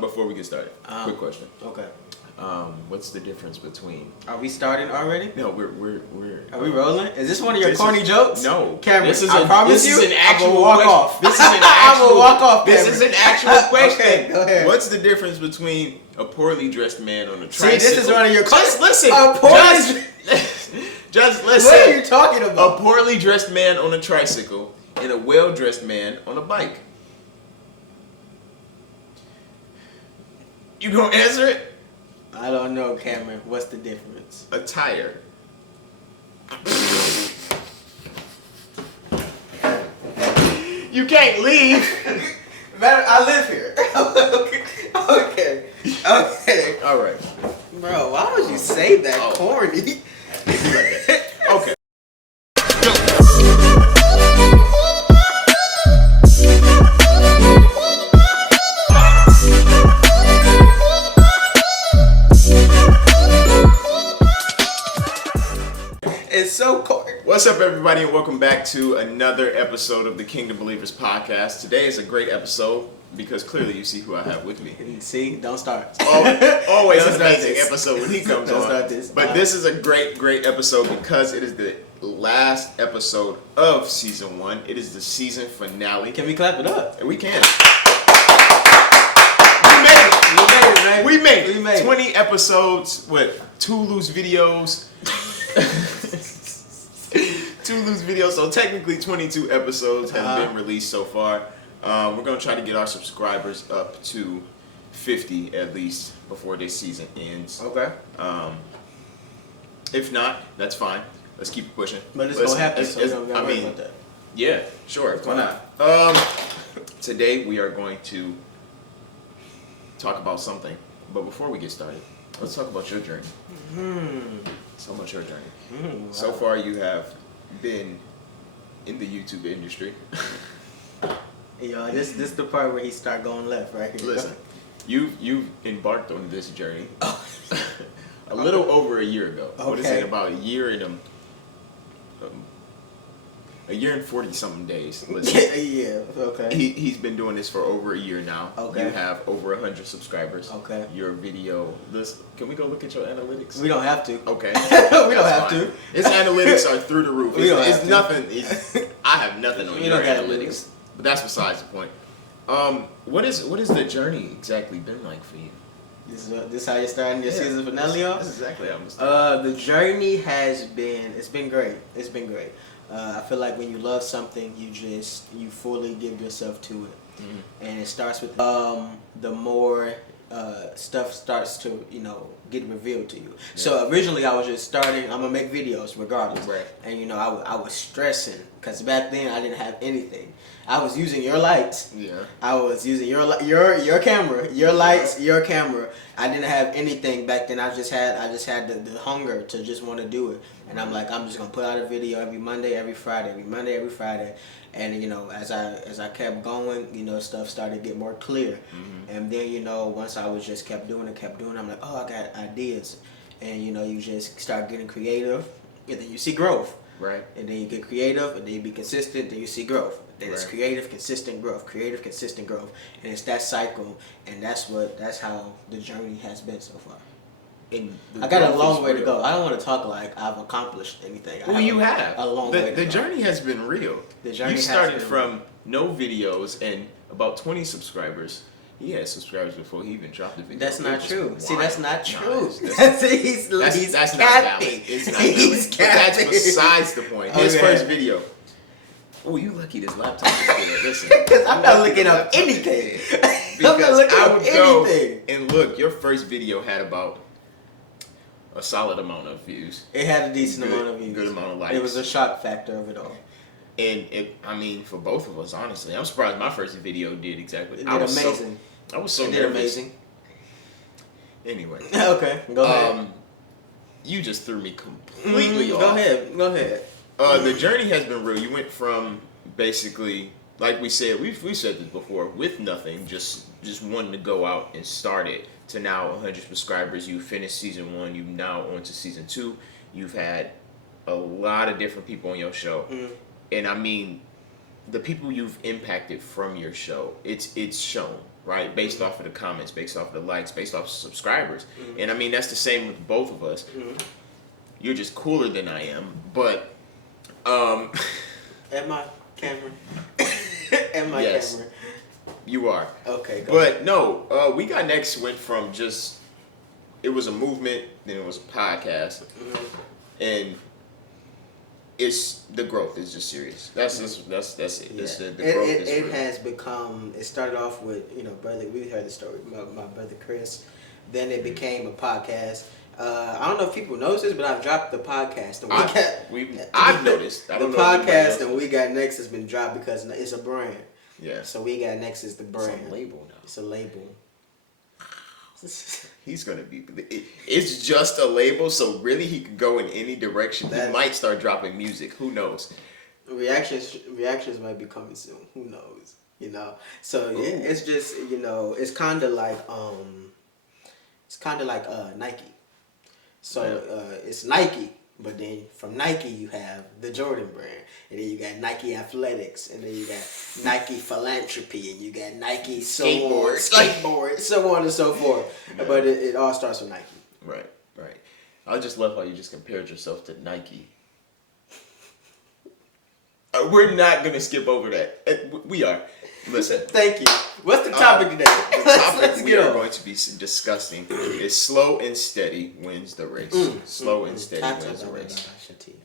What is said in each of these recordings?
before we get started, quick question. Okay. What's the difference between? Are we starting already? No, we're. Are we rolling? Is this one of your corny jokes? No, Cameron. I promise you. This is an actual walk question. off. This is an actual. I will walk off. This is an actual question. Okay, go ahead. What's the difference between a poorly dressed man on a tricycle? See, this is one of your. Just listen. Just listen. What are you talking about? A poorly dressed man on a tricycle and a well dressed man on a bike. You gonna answer it? I don't know, Cameron. What's the difference? Attire. You can't leave. Man, I live here. Okay. All right. Bro, why would you say that corny? Okay. It's so corny. What's up, everybody, and welcome back to another episode of the Kingdom Believers podcast. Today is a great episode because clearly you see who I have with me. See, don't start. Always Don't an start amazing this. episode when he comes Don't on. start this. But this is a great episode because it is the last episode of season 1. It is the season finale. Can we clap it up? We can. We made it, We man. made 20 episodes with 2 loose videos. 2 loose videos, so technically 22 episodes have been released so far. We're going to try to get our subscribers up to 50 at least before this season ends. Okay. If not, that's fine. Let's keep it pushing. But it's going to happen, so we don't gotta worry about that. Yeah, sure. Why not? Today we are going to talk about something. But before we get started, let's talk about your journey. So much your journey. Wow. So far you have been in the YouTube industry. Yo, this is the part where he start going left, right here. Listen, you've embarked on this journey a little over a year ago. What is Okay. it, about a year and 40 something days? Listen, Yeah, okay. he's been doing this for over a year now. Okay. You have over 100 subscribers. Okay. Your video. Can we go look at your analytics? We don't have to. Okay. We don't have to. His analytics are through the roof. We don't It's have to. nothing. I have nothing on We your don't gotta do analytics. this. But that's besides the point. What is the journey exactly been like for you? This how you're starting your season finale off? That's exactly how I'm starting. The journey has been, it's been great. It's been great. I feel like when you love something, you fully give yourself to it. Mm-hmm. And it starts with, the more stuff starts to, get revealed to you. Yeah. So originally I was just starting, I'm gonna make videos regardless. Right. And I was stressing because back then I didn't have anything. I was using your lights. Yeah. I was using your camera, your lights, your camera. I didn't have anything back then. I just had the hunger to just want to do it. And I'm like, I'm just gonna put out a video every Monday, every Friday, every Monday, every Friday. And as I kept going, stuff started to get more clear. Mm-hmm. And then once I was just kept doing it, I'm like, oh, I got ideas. And you just start getting creative, and then you see growth. Right. And then you get creative, and then you be consistent, then you see growth. Then it's creative, consistent growth, and it's that cycle, and that's how the journey has been so far. I got a long way to go. I don't want to talk like I've accomplished anything. Well, you have a long way to go. The journey has been real. You started from no videos and about 20 subscribers. He had subscribers before he even dropped the video. That's not true. Wild. See, that's not true. That's he's not valid. It's not valid. He's But that's besides the point. His Okay. first video. Oh, you lucky this laptop is good. Listen. Because I'm not looking up anything. I'm not Because looking I up would go anything. and look. Your first video had about a solid amount of views. It had a decent amount of views. Good amount of likes. It was a shock factor of it all. And for both of us, honestly, I'm surprised my first video did exactly. It did amazing. I was so It nervous. did amazing. Anyway. Okay, go ahead. You just threw me completely off. Go ahead. The journey has been real. You went from basically, like we said, we've said this before, with nothing, just wanting to go out and start it, to now 100 subscribers. You finished season 1. You've now on to season 2. You've had a lot of different people on your show, and I mean, the people you've impacted from your show, it's shown. right? Based off of the comments, based off of the likes, based off of subscribers. And I mean, that's the same with both of us. You're just cooler than I am, but At my camera. At my yes, camera. you are. Okay, go But ahead. no, We Got Next went from just, it was a movement, then it was a podcast, and it's the growth is just serious. That's it. Yeah. The growth is It real. has become. It started off with brother. We heard the story. My brother Chris. Then it became a podcast. I don't know if people notice this, but I've dropped the podcast. And I've noticed. I The don't know if anybody podcast else and We Got Next has been dropped because it's a brand. Yeah. So We Got Next is the brand. It's a label now. It's a label. He's gonna be. It's just a label, so really he could go in any direction. He might start dropping music. Who knows? Reactions might be coming soon. Who knows? So yeah, it's just it's kind of like Nike. So it's Nike, but then from Nike you have the Jordan brand, and then you got Nike Athletics, and then you got Nike Philanthropy, and you got Nike skateboard, so on and so forth. Yeah. But it all starts with Nike. Right. I just love how you just compared yourself to Nike. We're not gonna skip over that. We are. Listen. Thank you. What's the topic today? The topic we are going to be discussing is slow and steady wins the race. Slow and steady wins the race.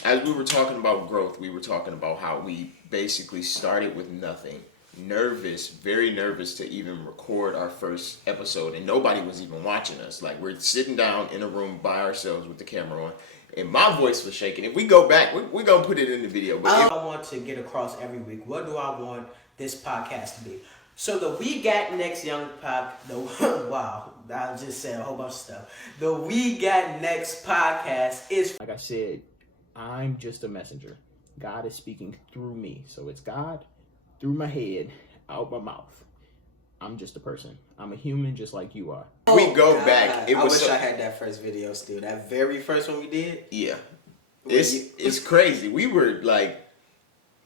As we were talking about growth, we were talking about how we basically started with nothing. Very nervous to even record our first episode, and nobody was even watching us. Like, we're sitting down in a room by ourselves with the camera on, and my voice was shaking. If we go back, we're going to put it in the video. But I want to get across every week. What do I want this podcast to be? So the We Got Next wow, I just said a whole bunch of stuff. The We Got Next podcast is, like I said, I'm just a messenger. God is speaking through me. So it's God through my head, out my mouth. I'm just a person. I'm a human just like you are. We go back. I wish I had that first video still. That very first one we did. Yeah. It's crazy. We were like,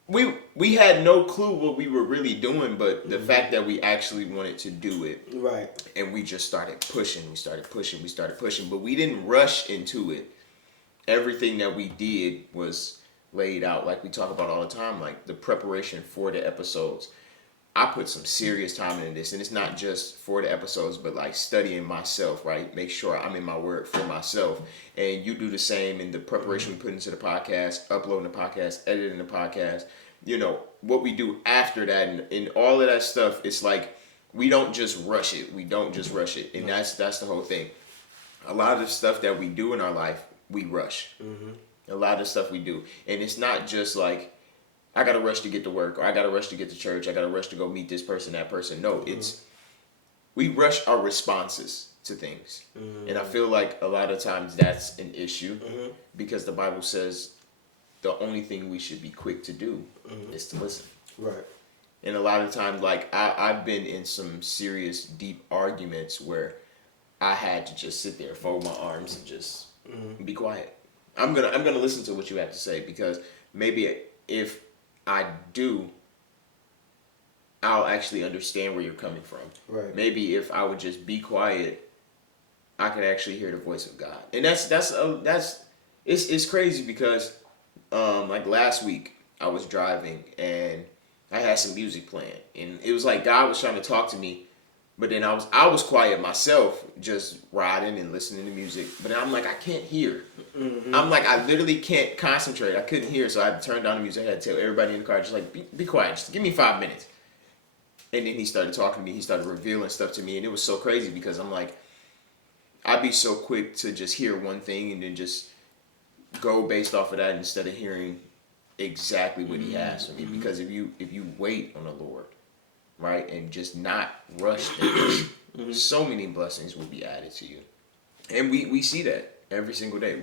we had no clue what we were really doing, but the fact that we actually wanted to do it. Right. And we just started pushing. We started pushing. But we didn't rush into it. Everything that we did was laid out, like we talk about all the time, like the preparation for the episodes. I put some serious time into this, and it's not just for the episodes, but like studying myself, right? Make sure I'm in my word for myself. And you do the same in the preparation we put into the podcast, uploading the podcast, editing the podcast, what we do after that, and all of that stuff. It's like, we don't just rush it. And that's the whole thing. A lot of the stuff that we do in our life, we rush. A lot of the stuff we do. And it's not just like, I got to rush to get to work, or I got to rush to get to church, I got to rush to go meet this person, that person. No, we rush our responses to things. And I feel like a lot of times that's an issue, because the Bible says the only thing we should be quick to do is to listen. Right. And a lot of times, like, I've been in some serious, deep arguments where I had to just sit there, fold my arms, and just be quiet. I'm gonna listen to what you have to say, because maybe if I do, I'll actually understand where you're coming from. Right. Maybe if I would just be quiet, I could actually hear the voice of God. And it's crazy, because like last week I was driving and I had some music playing, and it was like God was trying to talk to me. But then I was quiet myself, just riding and listening to music. But then I'm like, I can't hear. I'm like, I literally can't concentrate. I couldn't hear, so I had to turn down the music. I had to tell everybody in the car, just like, be quiet. Just give me 5 minutes. And then he started talking to me. He started revealing stuff to me. And it was so crazy, because I'm like, I'd be so quick to just hear one thing and then just go based off of that, instead of hearing exactly what he has for me. Because if you wait on the Lord, right, and just not rush things, so many blessings will be added to you. And we see that every single day.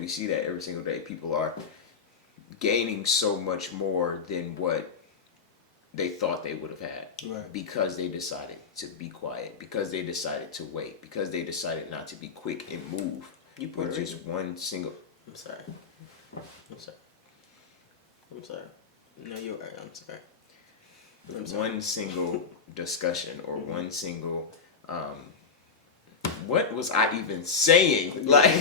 People are gaining so much more than what they thought they would have had, right, because they decided to be quiet, because they decided to wait, because they decided not to be quick and move. You put with just one single. I'm sorry. No, you're right. I'm sorry. one single discussion or one single what was I even saying? Like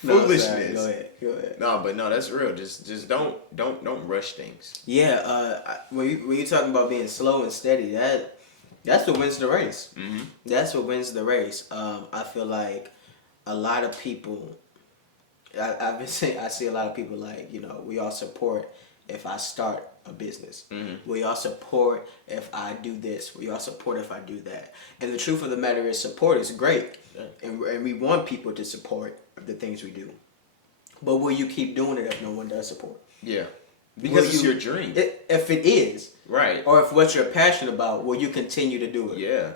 foolishness. Go ahead. No, but no, that's real. Just don't rush things. Yeah, when you talking about being slow and steady, that's what wins the race. Mm-hmm. That's what wins the race. I feel like a lot of people. I've been saying I see a lot of people like, we all support if I start a business. Mm-hmm. We all support if I do this. We all support if I do that. And the truth of the matter is, support is great, and we want people to support the things we do. But will you keep doing it if no one does support? Yeah, because it's your dream. If it is, right, or if what you're passionate about, will you continue to do it? Yeah.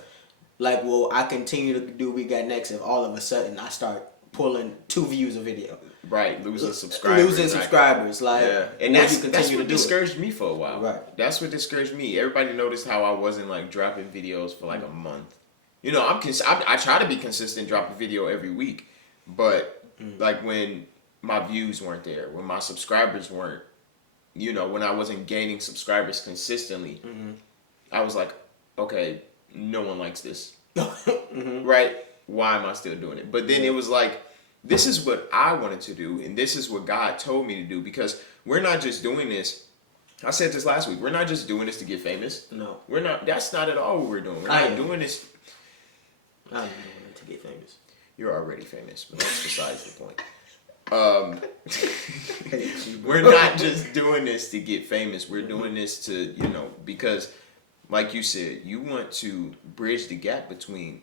Like, will I continue to do WEGOTNEXT if all of a sudden I start pulling 2 views a video? Right, losing subscribers. Like, yeah, and that's what discouraged me for a while. Right, that's what discouraged me. Everybody noticed how I wasn't like dropping videos for like a month. I try to be consistent, drop a video every week, but like when my views weren't there, when my subscribers weren't, when I wasn't gaining subscribers consistently, I was like, okay, no one likes this, right? Why am I still doing it? But then it was like, this is what I wanted to do, and this is what God told me to do, because we're not just doing this. I said this last week. We're not just doing this to get famous. No. We're not. That's not at all what we're doing. We're not doing this. I'm doing it to get famous. You're already famous, but that's besides the point. We're not just doing this to get famous. We're doing this to, because, like you said, you want to bridge the gap between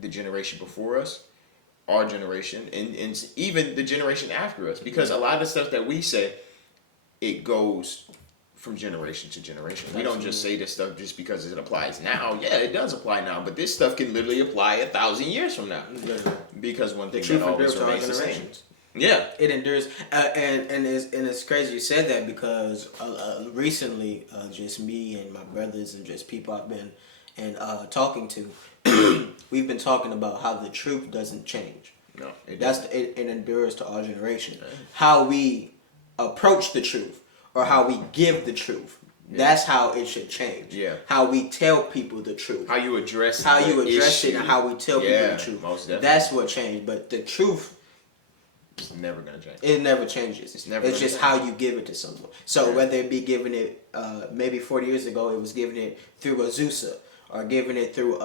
the generation before us, our generation, and even the generation after us, because a lot of the stuff that we say, it goes from generation to generation. We don't just say this stuff just because it applies now. Yeah, it does apply now, but this stuff can literally apply 1,000 years from now, because one thing that always remains the same. Yeah, it endures, and it's crazy you said that, because recently, just me and my brothers and just people I've been talking to, we've been talking about how the truth doesn't change. No, it endures to our generation. Yeah. How we approach the truth, or how we give the truth. Yeah. That's how it should change. Yeah. How we tell people the truth. How you address it, and how we tell people the truth. Most definitely. That's what changed. But the truth, it's never gonna change. It never changes. It's just how you give it to someone. So whether it be giving it, maybe 40 years ago, it was giving it through Azusa, or giving it through,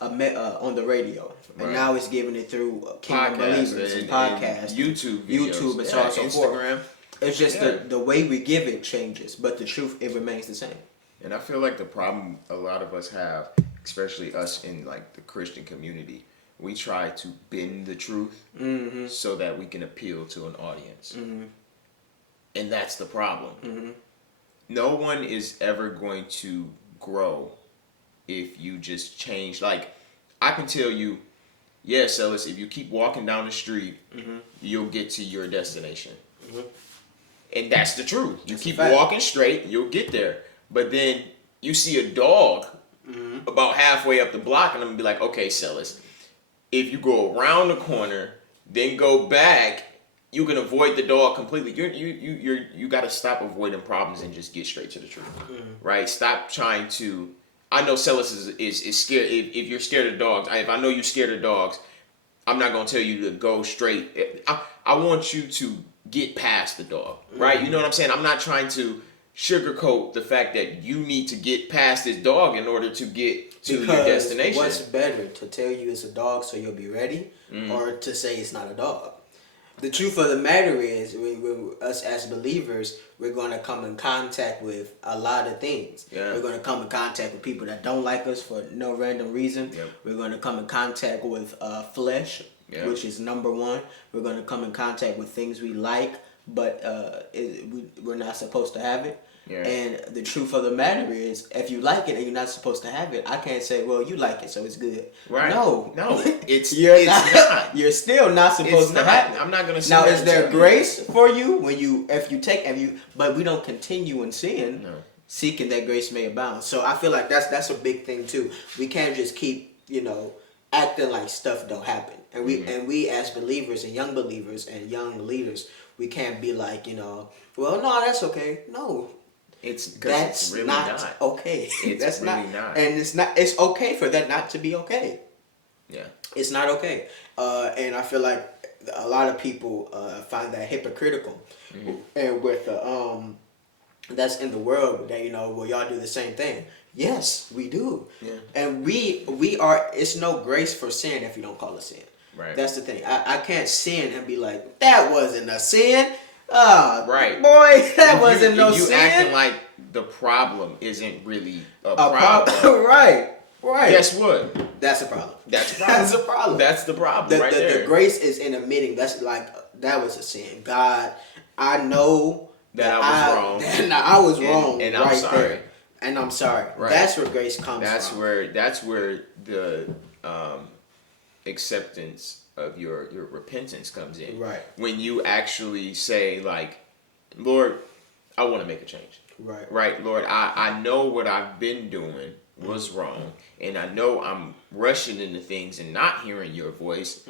on the radio, and now it's giving it through Kingdom Believers and podcasts, YouTube, and so on and so forth. It's just the way we give it changes, but the truth, it remains the same. And I feel like the problem a lot of us have, especially us in like the Christian community, we try to bend the truth so that we can appeal to an audience. And that's the problem. No one is ever going to grow if you just change. Like, I can tell you, Cellus, if you keep walking down the street, you'll get to your destination. And that's the truth. You keep walking straight, you'll get there. But then you see a dog about halfway up the block, and I'm gonna be like, okay, Cellus, if you go around the corner, then go back, you can avoid the dog completely. You got to stop avoiding problems and just get straight to the truth, right? Stop trying to. I know Cellus is scared. If you're scared of dogs, if I know you're scared of dogs, I'm not gonna tell you to go straight. I want you to get past the dog, right? You know what I'm saying? I'm not trying to sugarcoat the fact that you need to get past this dog in order to get to your destination. What's better, to tell you it's a dog so you'll be ready, or to say it's not a dog? The truth of the matter is, us as believers, we're going to come in contact with a lot of things. Yeah. We're going to come in contact with people that don't like us for no random reason. Yep. We're going to come in contact with flesh, which is number one. We're going to come in contact with things we like, but we're not supposed to have it. Yeah. And the truth of the matter is, if you like it and you're not supposed to have it, I can't say, well, you like it, so it's good. Right. No, it's not. You're still not supposed to have it. I'm not gonna say now. Is there grace for you but we don't continue in sin, seeking that grace may abound. So I feel like that's a big thing too. We can't just keep acting like stuff don't happen. And we as believers and young leaders, we can't be like, well, no, that's okay. No, It's really not okay. It's That's really not, not. and it's okay for that not to be okay. Yeah. It's not okay. And I feel like a lot of people find that hypocritical. And with that's in the world that, well, y'all do the same thing. Yes, we do. Yeah. And we are, it's no grace for sin if you don't call it sin. Right. That's the thing. I can't sin and be like, that wasn't a sin. Ah, right. Boy, that wasn't no you sin. acting like the problem isn't really a problem. Right. Guess what? That's a problem. That's a problem. That's a problem. That's the problem right there. The grace is in admitting that was a sin. God, I know that I was wrong. And I was wrong. And I'm sorry. There. And I'm sorry. Right. That's where grace comes from. That's where the acceptance of your repentance comes in. Right. When you actually say, like, Lord, I want to make a change. Right. Right, Lord, I know what I've been doing was wrong, and I know I'm rushing into things and not hearing your voice.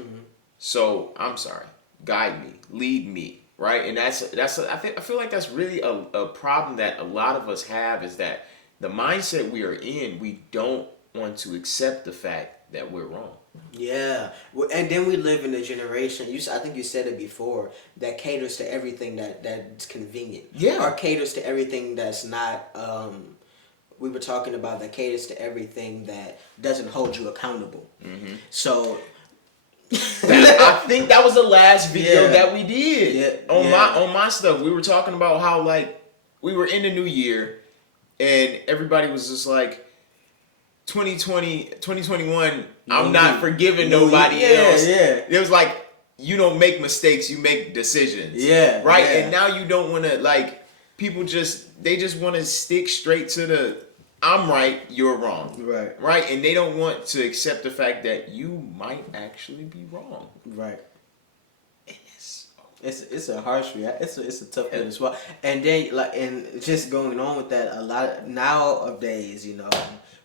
So I'm sorry. Guide me, lead me. Right, and I feel like that's really a problem that a lot of us have, is that the mindset we are in, we don't want to accept the fact that we're wrong. Yeah, and then we live in a generation. I think you said it before, that caters to everything that's convenient. Yeah, or caters to everything that's not. We were talking about that caters to everything that doesn't hold you accountable. So. I think that was the last video that we did on my stuff. We were talking about how, like, we were in the new year and everybody was just like, 2021, I'm not forgiving nobody else. It was like, you don't make mistakes, you make decisions. Right? And now you don't want to, like, people just want to stick straight to the, I'm right, you're wrong. Right? And they don't want to accept the fact that you might actually be wrong. Right. And it's a harsh reaction. It's a tough thing as well. And then, like, and just going on with that, a lot of, nowadays,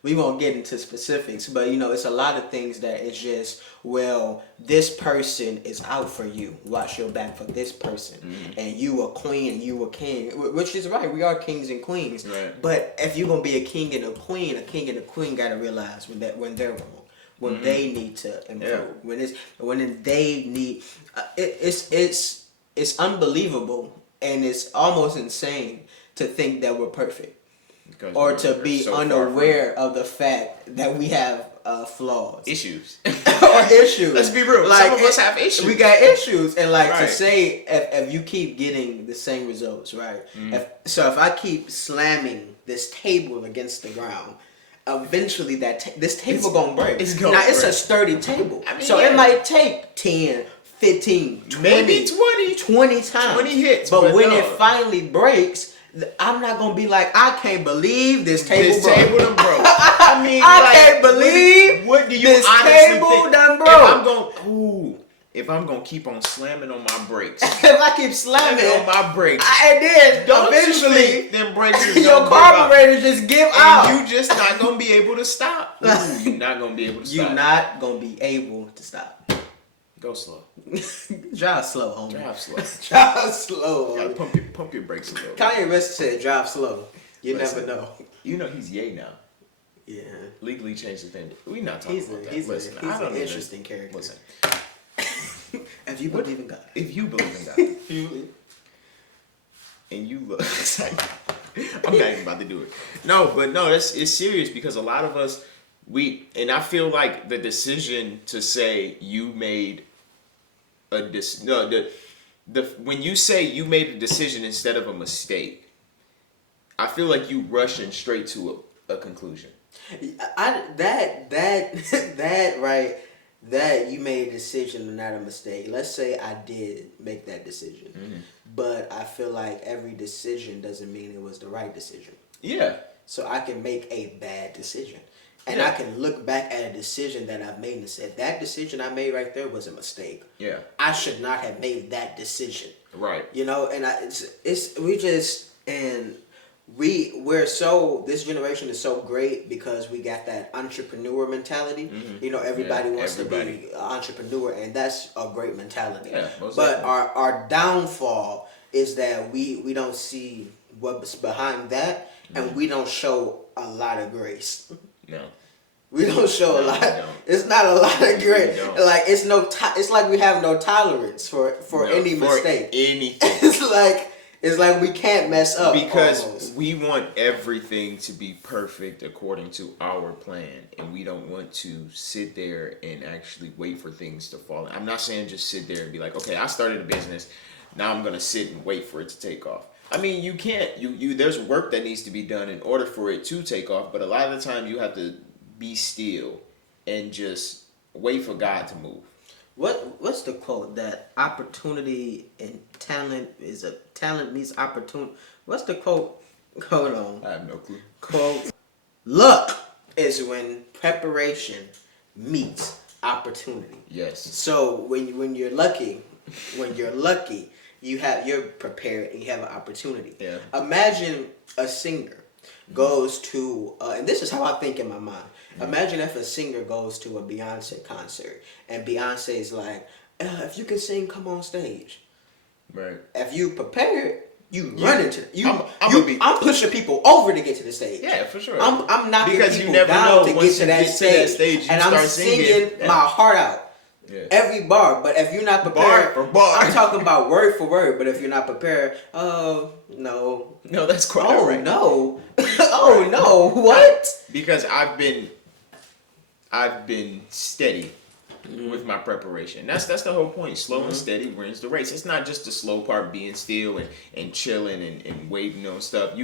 we won't get into specifics, but it's a lot of things that it's just, well, this person is out for you. Watch your back for this person. And you a queen and you a king, which is right. We are kings and queens. Right. But if you're gonna be a king and a queen gotta realize when they're wrong, when they need to improve, when they need, it's unbelievable and it's almost insane to think that we're perfect. Or to be so unaware of the fact that we have flaws. Issues. Or issues. Let's be real. Like, some of us have issues. We got issues. And to say, if you keep getting the same results, right? If I keep slamming this table against the ground, eventually this table gonna break. It's a sturdy table. I mean, so it might take 10, 15, 20, maybe 20 times. 20 hits. But when it finally breaks, I'm not gonna be like, I can't believe this table broke. I mean, I can't believe what do you this honestly table think? done broke. If I'm gonna keep on slamming on my brakes, if I keep slamming on my brakes, and then eventually them brakes your carburetor just give out, and you just not gonna be able to stop. You're not gonna be able to stop. You're not gonna be able to stop. Go slow. Drive slow, homie. Drive slow. Drive slow. You gotta pump your brakes a little. Kanye West said, "Drive slow." You never know. You know he's yay now. Yeah. Legally changed the thing. We not talking about that. He's an interesting character. Listen. If you believe in God. If you believe in God. And you look. I'm not even about to do it. No, it's serious, because a lot of us, and I feel like the decision to say you made when you say you made a decision instead of a mistake, I feel like you rushing straight to a conclusion. That you made a decision and not a mistake. Let's say I did make that decision, but I feel like every decision doesn't mean it was the right decision. Yeah. So I can make a bad decision. And I can look back at a decision that I've made and said, that decision I made right there was a mistake. Yeah. I should not have made that decision. Right. And this generation is so great because we got that entrepreneur mentality. You know, everybody wants to be an entrepreneur, and that's a great mentality. Yeah, most but definitely. our downfall is that we don't see what's behind that, and we don't show a lot of grace. No. We don't show a lot. We don't. It's not a lot of grace. don't. Like it's it's like we have no tolerance for any mistake. Anything. It's like we can't mess up because almost. we want everything to be perfect according to our plan, and we don't want to sit there and actually wait for things to fall in. I'm not saying just sit there and be like, okay, I started a business, now I'm gonna sit and wait for it to take off. I mean, you can't. You there's work that needs to be done in order for it to take off, but a lot of the time you have to be still and just wait for God to move. What's the quote that opportunity and talent meets opportunity? What's the quote? Hold on. I have no clue. Quote: luck is when preparation meets opportunity. Yes. So when you're lucky, you're prepared and you have an opportunity. Yeah. Imagine a singer goes to and this is how I think in my mind. Imagine if a singer goes to a Beyonce concert and Beyonce is like, if you can sing, come on stage. Right. If you prepared, you run into I'm pushing people over to get to the stage. Yeah, for sure. I'm knocking because people you never down know to once get to you that stage, you and start I'm singing Yeah. my heart out. Yeah. Every bar, but if you're not prepared, Bar for bar. I'm talking about word for word. But if you're not prepared, oh no, No, that's quite oh right. no, oh no, what? Because I've been steady with my preparation. That's the whole point. Slow and steady wins the race. It's not just the slow part, being still and chilling and waiting on stuff.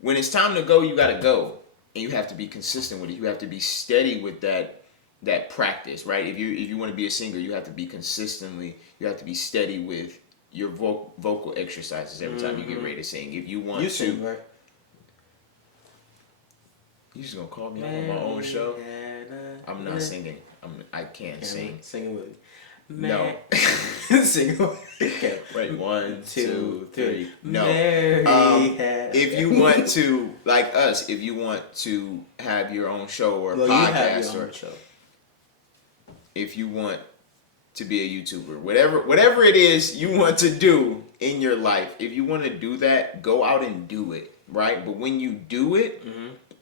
When it's time to go, you gotta go, and you have to be consistent with it. You have to be steady with that practice, right? If you want to be a singer, you have to be you have to be steady with your vocal exercises every time you get ready to sing. If you want sing, right? You just gonna call me on my own show? I'm not singing. I can't sing. Sing it with me. No. Sing it with me. Okay. Wait, 1, 2, 3. No. Mary If you want to, like us, if you want to have your own show or a you podcast, have your or own show. if you want to be a YouTuber, whatever it is you want to do in your life, if you want to do that, go out and do it, right? But when you do it,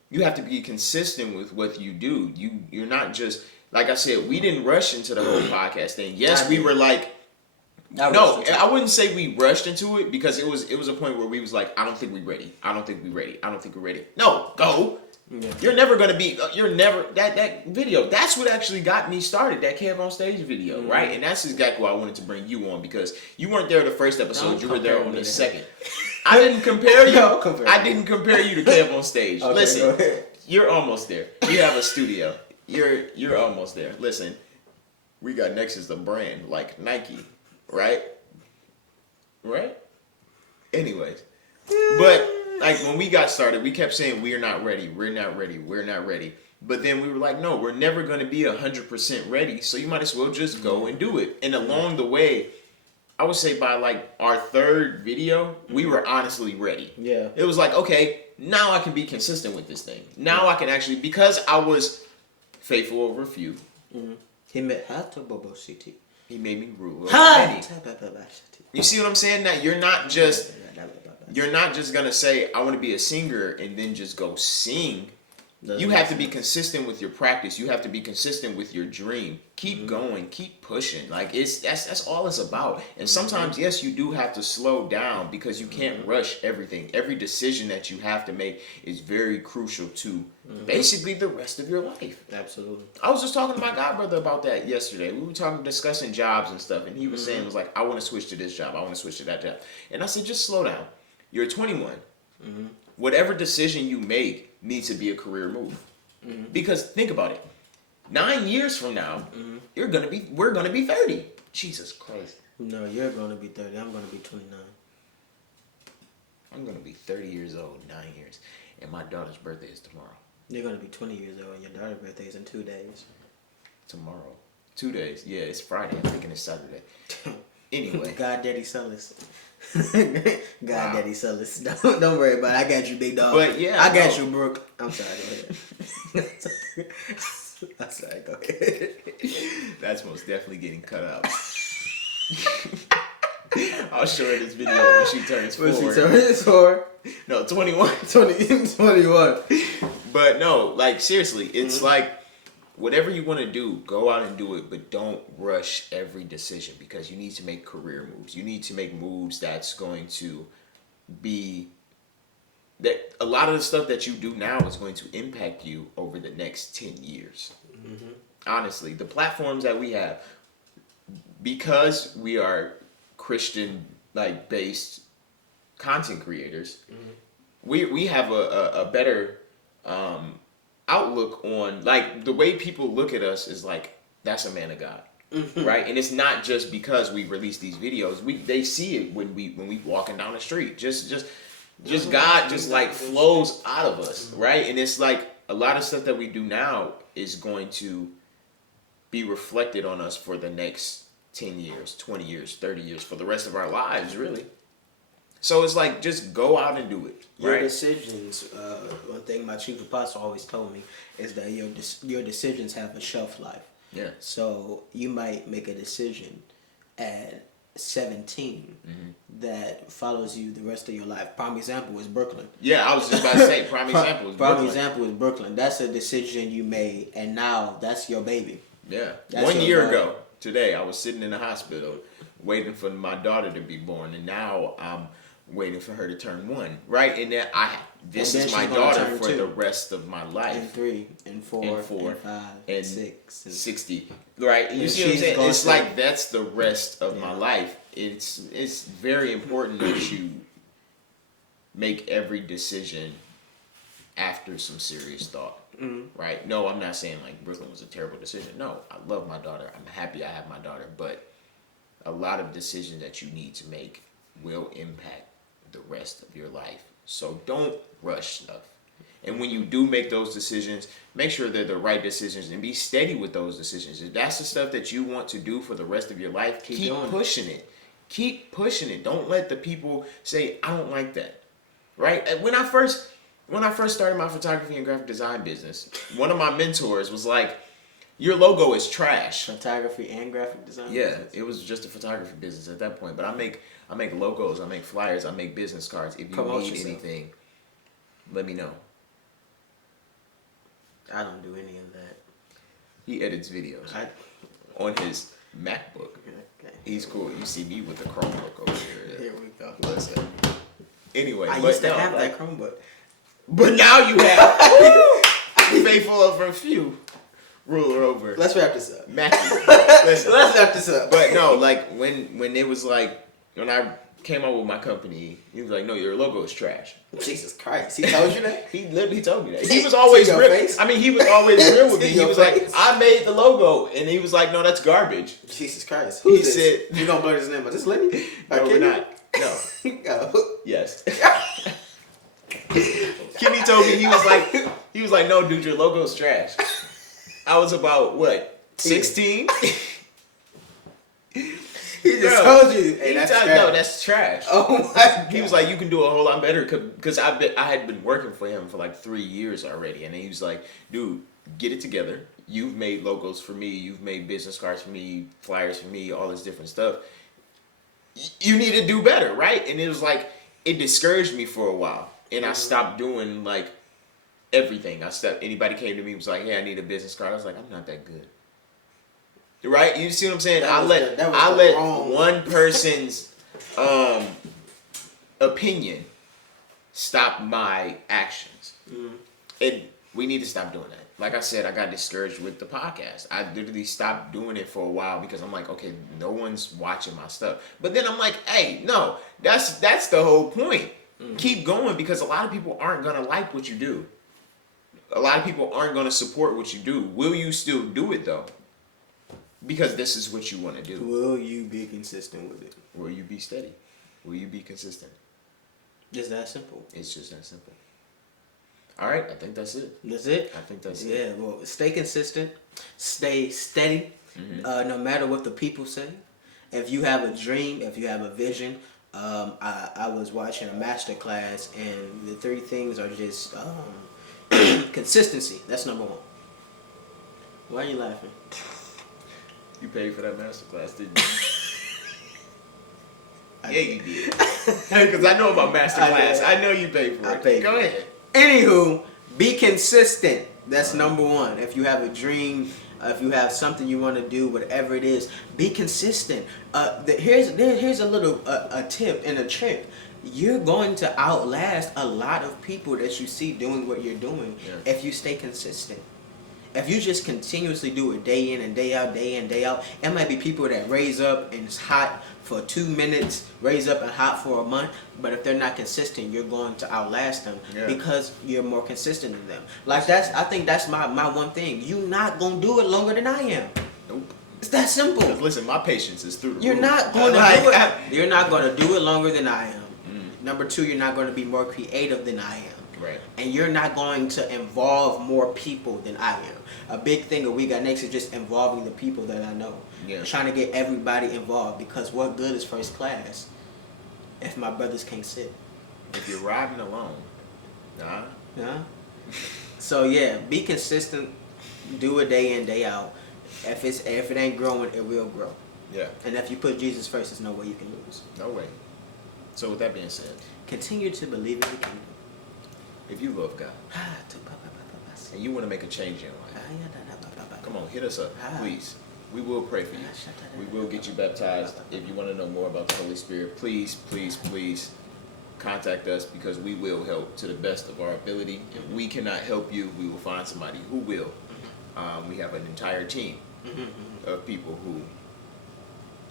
you have to be consistent with what you do. You're not just, like I said, we didn't rush into the whole podcast thing. Yes, we were like, I wouldn't say we rushed into it, because it was a point where we was like, I don't think we're ready. I don't think we're ready. No, go. Yeah. You're never gonna be. That video. That's what actually got me started. That Kev on Stage video, right? And that's exactly why I wanted to bring you on, because you weren't there the first episode. You were there on the second. I didn't compare you. I didn't compare you to Kev on Stage. Okay, listen, you're almost there. You have a studio. You're almost there. Listen, WEGOTNEXT is the brand, like Nike, right? Right. Anyways, but. Like, when we got started, we kept saying, we're not ready. But then we were like, no, we're never going to be 100% ready. So you might as well just go and do it. And along the way, I would say by like our third video, we were honestly ready. Yeah. It was like, okay, now I can be consistent with this thing. Now I can actually, because I was faithful over a few. He made me rule. You see what I'm saying? That you're not just gonna say, I want to be a singer and then just go sing. You have to be consistent with your practice. You have to be consistent with your dream. Keep going, keep pushing. Like, that's all it's about. And sometimes, yes, you do have to slow down, because you can't rush everything. Every decision that you have to make is very crucial to basically the rest of your life. Absolutely. I was just talking to my godbrother about that yesterday. We were discussing jobs and stuff, and he was saying, was like, I want to switch to this job. I want to switch to that job. And I said, just slow down. You're 21. Whatever decision you make needs to be a career move. Because think about it. 9 years from now, we're gonna be 30. Jesus Christ. No, you're gonna be 30. I'm gonna be 29. I'm gonna be 30 years old in 9 years, and my daughter's birthday is tomorrow. You're gonna be 20 years old, and your daughter's birthday is in 2 days. Tomorrow. 2 days. Yeah, it's Friday. I'm thinking it's Saturday. Anyway. God Daddy Cellus. God Daddy Cellus. Don't worry about it. I got you, big dog. But yeah, I got you, Brooke. I'm sorry, go ahead. I'm sorry, go ahead. That's most definitely getting cut out. I'll show her this video when she turns 4. When she turns 4? No, 21. 21. But no, like seriously, it's like whatever you want to do, go out and do it, but don't rush every decision because you need to make career moves. You need to make moves that's going to be that a lot of the stuff that you do now is going to impact you over the next 10 years. Honestly, the platforms that we have, because we are Christian like based content creators, we have a better outlook on, like, the way people look at us is like, that's a man of God. Right? And it's not just because we release these videos. They see it when we walking down the street. Just God just like flows out of us, right? And it's like a lot of stuff that we do now is going to be reflected on us for the next 10 years, 20 years, 30 years, for the rest of our lives, really. So it's like, just go out and do it. Your right? decisions, one thing my chief apostle always told me is that your decisions have a shelf life. Yeah. So you might make a decision at 17 that follows you the rest of your life. Prime example is Brooklyn. Yeah, I was just about to say, prime example is Brooklyn. Prime example is Brooklyn. That's a decision you made, and now that's your baby. Yeah. That's 1 your year daughter. ago, today, I was sitting in the hospital waiting for my daughter to be born, and now I'm waiting for her to turn 1, right? And then this And then is my she's gonna daughter turn for 2. the rest of my life. And 3, and 4, And 4, and 5, and and 6, and 60, right? You And see what I'm she's saying? going It's to- like that's the rest of my life. It's very important that you make every decision after some serious thought, right? No, I'm not saying like Brooklyn was a terrible decision. No, I love my daughter. I'm happy I have my daughter, but a lot of decisions that you need to make will impact the rest of your life. So don't rush stuff. And when you do make those decisions, make sure they're the right decisions and be steady with those decisions. If that's the stuff that you want to do for the rest of your life, keep pushing it. Keep pushing it. Don't let the people say, I don't like that. Right? When I first started my photography and graphic design business, one of my mentors was like, your logo is trash. photography and graphic design. Yeah, it was just a photography business at that point. But I make logos, I make flyers, I make business cards. If you Promote need yourself. anything, let me know. I don't do any of that. He edits videos on his MacBook. Okay. He's cool. You see me with the Chromebook over here. Here we go. What's up? Anyway, I but used to no, have like, that Chromebook. but now you have. Faithful of a few. Ruler over. Let's wrap this up. Matthew. Listen. Let's wrap this up. But no, like when it was like when I came out with my company, he was like, "No, your logo is trash." Jesus Christ, he told you that? He literally told me that. He was always To your real. face? I mean, he was always real with me. To He your was face? like, "I made the logo," and he was like, "No, that's garbage." Jesus Christ. He Who's this? said- You gonna blur his name, but this lady? No, we're not. No. Oh. Yes. Kenny told me he was like, "No, dude, your logo's trash." I was about what, 16? He just told you. Hey, He that's told- trash. No, that's trash. Oh my God. He was like, "You can do a whole lot better," because I had been working for him for like 3 years already, and he was like, "Dude, get it together. You've made logos for me. You've made business cards for me, flyers for me, all this different stuff. You need to do better, right?" And it was like it discouraged me for a while, and I stopped doing like everything. Anybody came to me and was like, "Hey, I need a business card." I was like, "I'm not that good." Right? You see what I'm saying? That I was let the wrong- one person's opinion stop my actions. And we need to stop doing that. Like I said, I got discouraged with the podcast. I literally stopped doing it for a while because I'm like, okay, no one's watching my stuff. But then I'm like, hey, no, that's the whole point. Keep going, because a lot of people aren't gonna like what you do. A lot of people aren't gonna support what you do. Will you still do it though? Because this is what you want to do. Will you be consistent with it? Will you be steady? Will you be consistent? Just that simple. It's just that simple. All right, I think that's it. That's it? I think that's it. Yeah, well, stay consistent. Stay steady. No matter what the people say. If you have a dream, if you have a vision, I was watching a master class, and the three things are just consistency. That's number one. Why are you laughing? You paid for that master class, didn't you? Yeah, you did. Because I know about master class. I know you paid for it. I paid. Go ahead. Anywho, be consistent. That's number one. If you have a dream, if you have something you want to do, whatever it is, be consistent. Here's a little a tip and a trick. You're going to outlast a lot of people that you see doing what you're doing if you stay consistent. If you just continuously do it day in and day out, it might be people that raise up and it's hot for 2 minutes, raise up and hot for a month, but if they're not consistent, you're going to outlast them because you're more consistent than them. Like I think that's my one thing. You're not going to do it longer than I am. Nope. It's that simple. Listen, my patience is through the You're roof. not going to do it. You're not going to do it longer than I am. Number two, you're not going to be more creative than I am. Right. And you're not going to involve more people than I am. A big thing that we got next is just involving the people that I know. Yeah. Trying to get everybody involved, because what good is first class if my brothers can't sit? If you're riding alone, nah. Nah. So yeah, be consistent. Do it day in, day out. If it ain't growing, it will grow. Yeah. And if you put Jesus first, there's no way you can lose. No way. So with that being said, continue to believe in the kingdom. if you love God and you want to make a change in life, come on, hit us up, please. We will pray for you. We will get you baptized. If you want to know more about the Holy Spirit, please contact us, because we will help to the best of our ability. If we cannot help you, we will find somebody who will. We have an entire team of people who,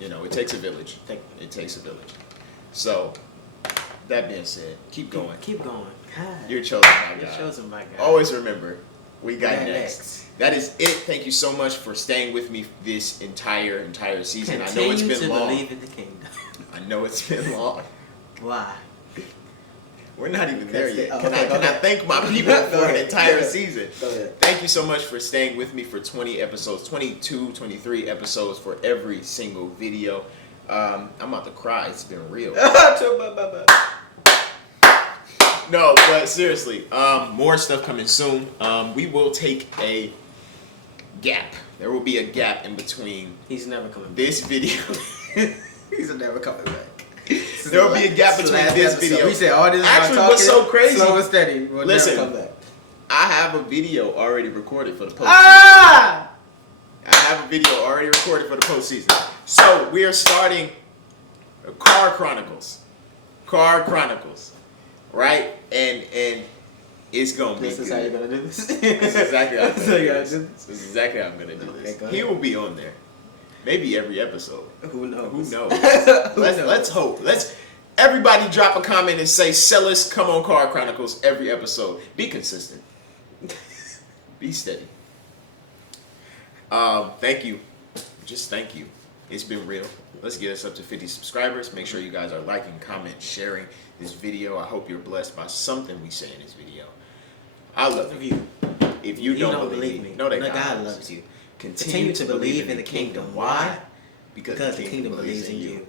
it takes a village. It takes a village. So, that being said, keep going. Keep going. God. You're chosen by God. You're chosen by God. Always remember, we got Yeah, next. That is it. Thank you so much for staying with me this entire season. I know it's been long. Believe in the kingdom. I know it's been long. Why? We're not even there yet. Oh, Can I thank my people for an entire season? Go ahead. Thank you so much for staying with me for 20 episodes, 22, 23 episodes for every single video. I'm about to cry. It's been real. No, but seriously, more stuff coming soon. We will take a gap. There will be a gap in between. He's never coming back. This video. He's never coming back. There will be a gap between this video. We said all this. Actually, what's so crazy? Slow and steady. We'll Listen, never come back. I have a video already recorded for the postseason. Ah! I have a video already recorded for the postseason. So we are starting Car Chronicles. Right? And it's gonna be This is good. how you're gonna do this. This is exactly how I'm gonna do this. this. This is exactly how I'm gonna do Okay, this. go He ahead. will be on there. Maybe every episode. Who knows? Who knows? Let's hope. Everybody drop a comment and say Cellus, come on Car Chronicles every episode. Be consistent. Be steady. Thank you. Just thank you. It's been real. Let's get us up to 50 subscribers. Make sure you guys are liking, comment, sharing this video. I hope you're blessed by something we say in this video. I love you. If you don't believe me, know that God loves you. Continue to believe in the kingdom. Why? Because the kingdom believes in you.